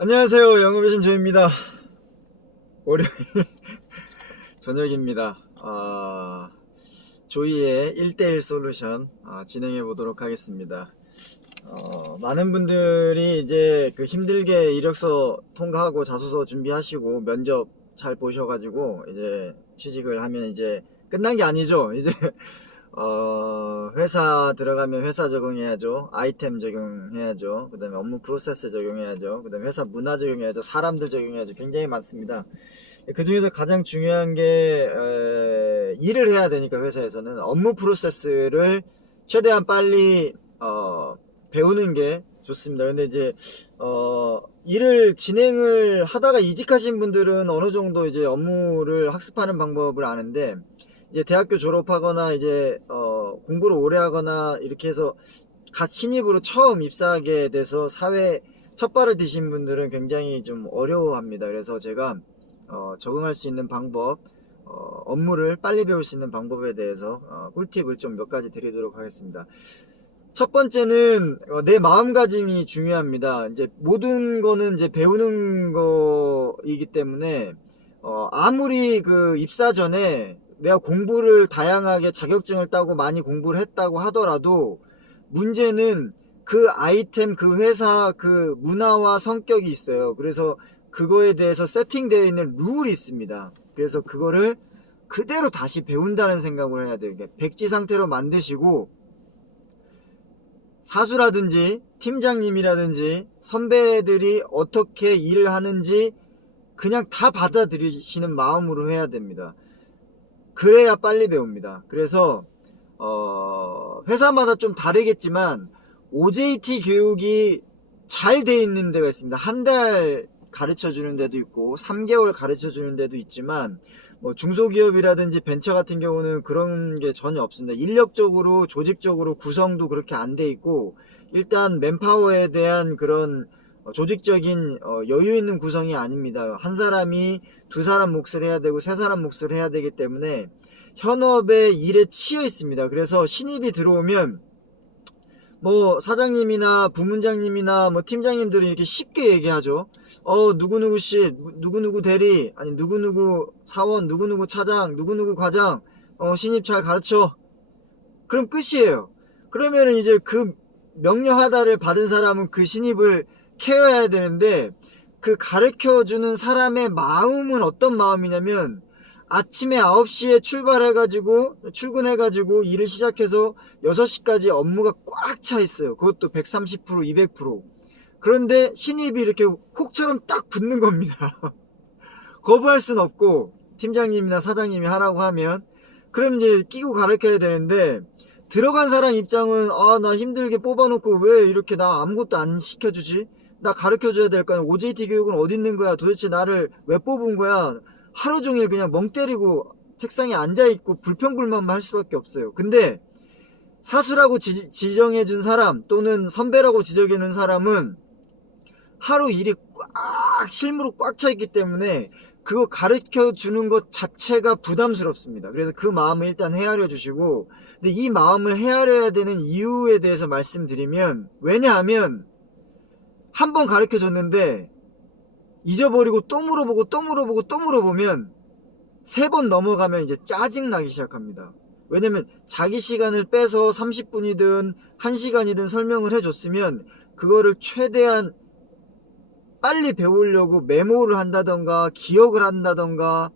안녕하세요. 영업의 신조입니다. 월요일 저녁입니다. 조이의 1대1 솔루션 진행해 보도록 하겠습니다. 많은 분들이 이제 그 힘들게 이력서 통과하고 자소서 준비하시고 면접 잘 보셔가지고 이제 취직을 하면 이제 끝난 게 아니죠. 이제 회사 들어가면 회사 적응해야죠. 아이템 적용해야죠. 그 다음에 업무 프로세스 적용해야죠. 그 다음에 회사 문화 적용해야죠. 사람들 적용해야죠. 굉장히 많습니다. 그 중에서 가장 중요한 게 일을 해야 되니까 회사에서는 업무 프로세스를 최대한 빨리 배우는 게 좋습니다. 근데 이제 일을 진행을 하다가 이직하신 분들은 어느 정도 이제 업무를 학습하는 방법을 아는데, 이제 대학교 졸업하거나 이제 공부를 오래 하거나 이렇게 해서 갓 신입으로 처음 입사하게 돼서 사회 첫 발을 디신 분들은 굉장히 좀 어려워합니다. 그래서 제가 적응할 수 있는 방법, 업무를 빨리 배울 수 있는 방법에 대해서 꿀팁을 좀 몇 가지 드리도록 하겠습니다. 첫 번째는 내 마음가짐이 중요합니다. 이제 모든 거는 이제 배우는 거이기 때문에 아무리 그 입사 전에 내가 공부를 다양하게 자격증을 따고 많이 공부를 했다고 하더라도 문제는 그 아이템, 그 회사, 그 문화와 성격이 있어요. 그래서 그거에 대해서 세팅되어 있는 룰이 있습니다. 그래서 그거를 그대로 다시 배운다는 생각을 해야 돼요. 백지 상태로 만드시고 사수라든지 팀장님이라든지 선배들이 어떻게 일을 하는지 그냥 다 받아들이시는 마음으로 해야 됩니다. 그래야 빨리 배웁니다. 그래서 회사마다 좀 다르겠지만 OJT 교육이 잘 돼 있는 데가 있습니다. 한 달 가르쳐 주는 데도 있고 3개월 가르쳐 주는 데도 있지만 뭐 중소기업이라든지 벤처 같은 경우는 그런 게 전혀 없습니다. 인력적으로 조직적으로 구성도 그렇게 안 돼 있고, 일단 맨파워에 대한 그런 조직적인 여유 있는 구성이 아닙니다. 한 사람이 두 사람 몫을 해야 되고 세 사람 몫을 해야 되기 때문에 현업의 일에 치여 있습니다. 그래서 신입이 들어오면 뭐 사장님이나 부문장님이나 뭐 팀장님들은 이렇게 쉽게 얘기하죠. 누구누구 씨, 누구누구 대리, 아니 누구누구 사원, 누구누구 차장, 누구누구 과장, 신입 잘 가르쳐. 그럼 끝이에요. 그러면은 이제 그 명령 하다를 받은 사람은 그 신입을 케어해야 되는데, 그 가르쳐주는 사람의 마음은 어떤 마음이냐면, 아침에 9시에 출근해가지고 일을 시작해서 6시까지 업무가 꽉 차 있어요. 그것도 130%, 200%. 그런데 신입이 이렇게 혹처럼 딱 붙는 겁니다. 거부할 순 없고, 팀장님이나 사장님이 하라고 하면, 그럼 이제 끼고 가르쳐야 되는데, 들어간 사람 입장은, 나 힘들게 뽑아놓고 왜 이렇게 나 아무것도 안 시켜주지? 나 가르쳐줘야 될 거 아니야. OJT 교육은 어디 있는 거야? 도대체 나를 왜 뽑은 거야? 하루 종일 그냥 멍 때리고 책상에 앉아있고 불평불만만 할 수밖에 없어요. 근데 사수라고 지정해준 사람 또는 선배라고 지정해준 사람은 하루 일이 실무로 꽉 차 있기 때문에 그거 가르쳐 주는 것 자체가 부담스럽습니다. 그래서 그 마음을 일단 헤아려 주시고, 근데 이 마음을 헤아려야 되는 이유에 대해서 말씀드리면, 왜냐하면 한 번 가르쳐 줬는데 잊어버리고 또 물어보고 또 물어보고 또 물어보면 3번 넘어가면 이제 짜증나기 시작합니다. 왜냐면 자기 시간을 빼서 30분이든 1시간이든 설명을 해줬으면 그거를 최대한 빨리 배우려고 메모를 한다던가 기억을 한다던가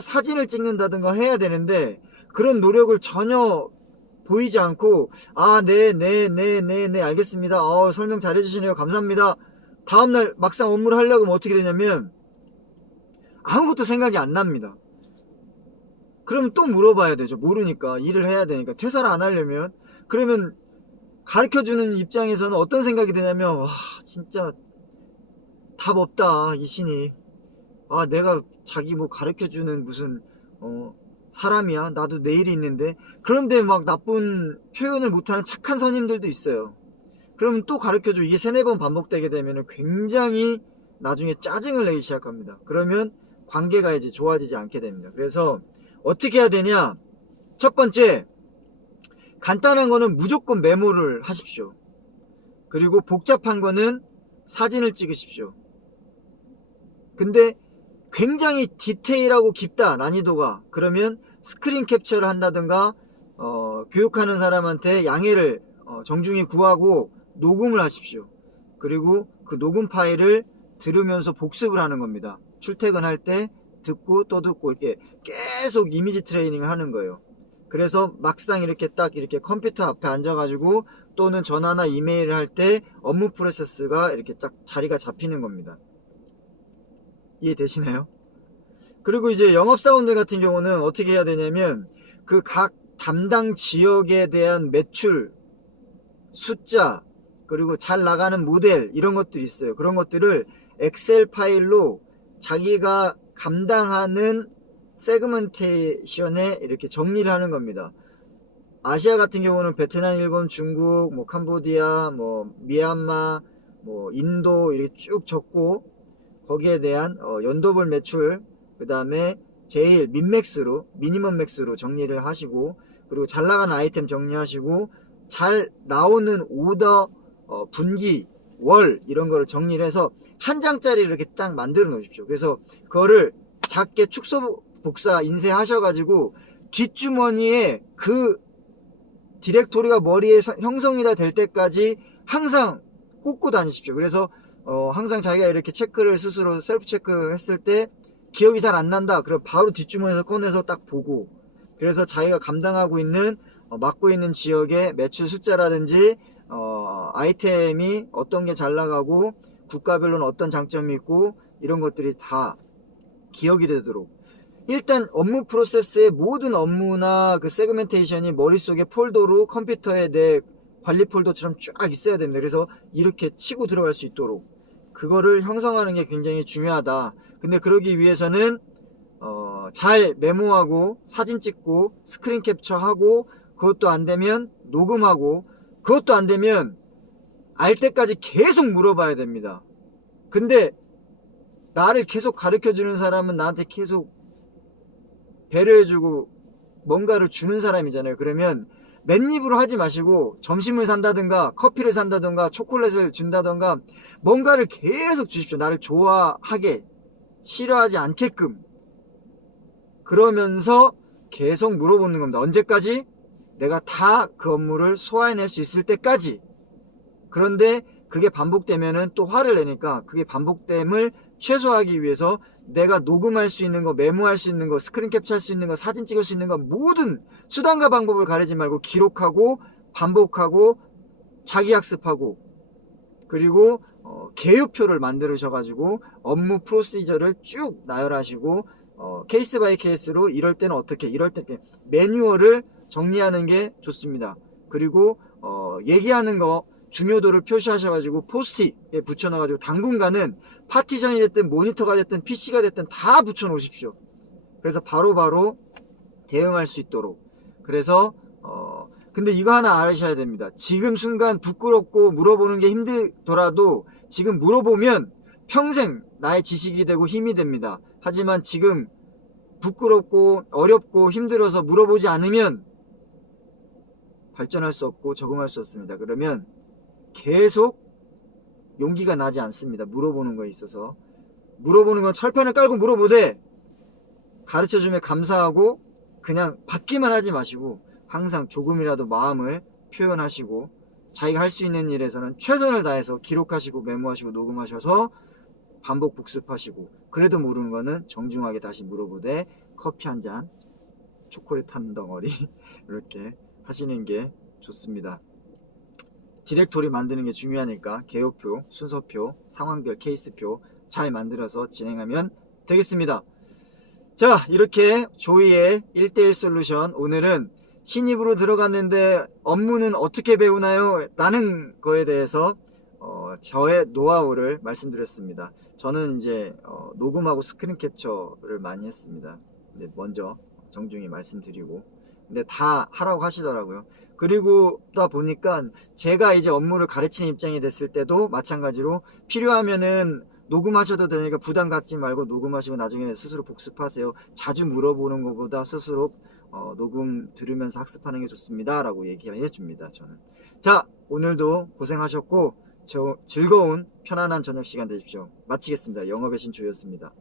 사진을 찍는다던가 해야 되는데, 그런 노력을 전혀 보이지 않고 네 알겠습니다, 설명 잘해주시네요, 감사합니다. 다음날 막상 업무를 하려고 하면 어떻게 되냐면 아무것도 생각이 안 납니다. 그러면 또 물어봐야 되죠. 모르니까. 일을 해야 되니까. 퇴사를 안 하려면. 그러면 가르쳐주는 입장에서는 어떤 생각이 드냐면, 와 진짜 답 없다 이 신이. 내가 자기 뭐 가르쳐주는 무슨 사람이야? 나도 내일이 있는데. 그런데 막 나쁜 표현을 못하는 착한 선임들도 있어요. 그러면 또 가르쳐줘. 이게 3-4번 반복되게 되면 굉장히 나중에 짜증을 내기 시작합니다. 그러면 관계가 이제 좋아지지 않게 됩니다. 그래서 어떻게 해야 되냐? 첫 번째, 간단한 거는 무조건 메모를 하십시오. 그리고 복잡한 거는 사진을 찍으십시오. 근데 굉장히 디테일하고 깊다, 난이도가. 그러면 스크린 캡처를 한다든가 교육하는 사람한테 양해를 정중히 구하고 녹음을 하십시오. 그리고 그 녹음 파일을 들으면서 복습을 하는 겁니다. 출퇴근할 때 듣고 또 듣고 이렇게 계속 이미지 트레이닝을 하는 거예요. 그래서 막상 이렇게 딱 이렇게 컴퓨터 앞에 앉아가지고 또는 전화나 이메일을 할 때 업무 프로세스가 이렇게 딱 자리가 잡히는 겁니다. 이해되시나요? 그리고 이제 영업사원들 같은 경우는 어떻게 해야 되냐면 그 각 담당 지역에 대한 매출 숫자 그리고 잘 나가는 모델 이런 것들이 있어요. 그런 것들을 엑셀 파일로 자기가 감당하는 세그멘테이션에 이렇게 정리를 하는 겁니다. 아시아 같은 경우는 베트남, 일본, 중국, 뭐 캄보디아, 뭐 미얀마, 뭐 인도 이렇게 쭉 적고 거기에 대한 연도별 매출, 그 다음에 제일 민맥스로 미니멈 맥스로 정리를 하시고, 그리고 잘 나가는 아이템 정리하시고, 잘 나오는 오더 분기 월 이런 거를 정리를 해서 한 장짜리를 이렇게 딱 만들어 놓으십시오. 그래서 그거를 작게 축소 복사 인쇄하셔가지고 뒷주머니에 그 디렉토리가 머리에 형성이 다 될 때까지 항상 꽂고 다니십시오. 그래서 항상 자기가 이렇게 체크를 스스로 셀프 체크 했을 때 기억이 잘 안 난다. 그럼 바로 뒷주머니에서 꺼내서 딱 보고, 그래서 자기가 감당하고 있는 맡고 있는 지역의 매출 숫자라든지 아이템이 어떤 게 잘 나가고 국가별로는 어떤 장점이 있고 이런 것들이 다 기억이 되도록, 일단 업무 프로세스의 모든 업무나 그 세그멘테이션이 머릿속에 폴더로 컴퓨터에 내 관리 폴더처럼 쫙 있어야 됩니다. 그래서 이렇게 치고 들어갈 수 있도록 그거를 형성하는 게 굉장히 중요하다. 근데 그러기 위해서는 잘 메모하고 사진 찍고 스크린 캡처하고, 그것도 안 되면 녹음하고, 그것도 안 되면 알 때까지 계속 물어봐야 됩니다. 근데 나를 계속 가르쳐 주는 사람은 나한테 계속 배려해주고 뭔가를 주는 사람이잖아요. 그러면 맨입으로 하지 마시고 점심을 산다든가 커피를 산다든가 초콜릿을 준다든가 뭔가를 계속 주십시오. 나를 좋아하게, 싫어하지 않게끔. 그러면서 계속 물어보는 겁니다. 언제까지? 내가 다 그 업무를 소화해낼 수 있을 때까지. 그런데 그게 반복되면은 또 화를 내니까 그게 반복됨을 최소화하기 위해서 내가 녹음할 수 있는 거, 메모할 수 있는 거, 스크린 캡처할 수 있는 거, 사진 찍을 수 있는 거, 모든 수단과 방법을 가리지 말고 기록하고 반복하고 자기 학습하고, 그리고 개요표를 만들으셔가지고 업무 프로시저를 쭉 나열하시고 케이스 바이 케이스로 이럴 때는 어떻게, 이럴 때 매뉴얼을 정리하는 게 좋습니다. 그리고 얘기하는 거 중요도를 표시하셔가지고 포스트잇에 붙여놔가지고 당분간은 파티션이 됐든 모니터가 됐든 PC가 됐든 다 붙여놓으십시오. 그래서 바로바로 대응할 수 있도록. 그래서 근데 이거 하나 알으셔야 됩니다. 지금 순간 부끄럽고 물어보는 게 힘들더라도 지금 물어보면 평생 나의 지식이 되고 힘이 됩니다. 하지만 지금 부끄럽고 어렵고 힘들어서 물어보지 않으면 발전할 수 없고 적응할 수 없습니다. 그러면 계속 용기가 나지 않습니다. 물어보는 거에 있어서. 물어보는 건 철판을 깔고 물어보되 가르쳐주면 감사하고 그냥 받기만 하지 마시고 항상 조금이라도 마음을 표현하시고 자기가 할 수 있는 일에서는 최선을 다해서 기록하시고 메모하시고 녹음하셔서 반복 복습하시고, 그래도 모르는 거는 정중하게 다시 물어보되 커피 한 잔, 초콜릿 한 덩어리 이렇게 하시는 게 좋습니다. 디렉토리 만드는 게 중요하니까 개요표, 순서표, 상황별 케이스표 잘 만들어서 진행하면 되겠습니다. 자, 이렇게 조이의 1대1 솔루션, 오늘은 신입으로 들어갔는데 업무는 어떻게 배우나요? 라는 거에 대해서 저의 노하우를 말씀드렸습니다. 저는 이제 녹음하고 스크린 캡처를 많이 했습니다. 근데 먼저 정중히 말씀드리고, 근데 다 하라고 하시더라고요. 그리고 또 보니까 제가 이제 업무를 가르치는 입장이 됐을 때도 마찬가지로 필요하면은 녹음하셔도 되니까 부담 갖지 말고 녹음하시고 나중에 스스로 복습하세요. 자주 물어보는 것보다 스스로 녹음 들으면서 학습하는 게 좋습니다 라고 얘기해 줍니다. 저는. 자, 오늘도 고생하셨고 즐거운 편안한 저녁 시간 되십시오. 마치겠습니다. 영업의 신조였습니다.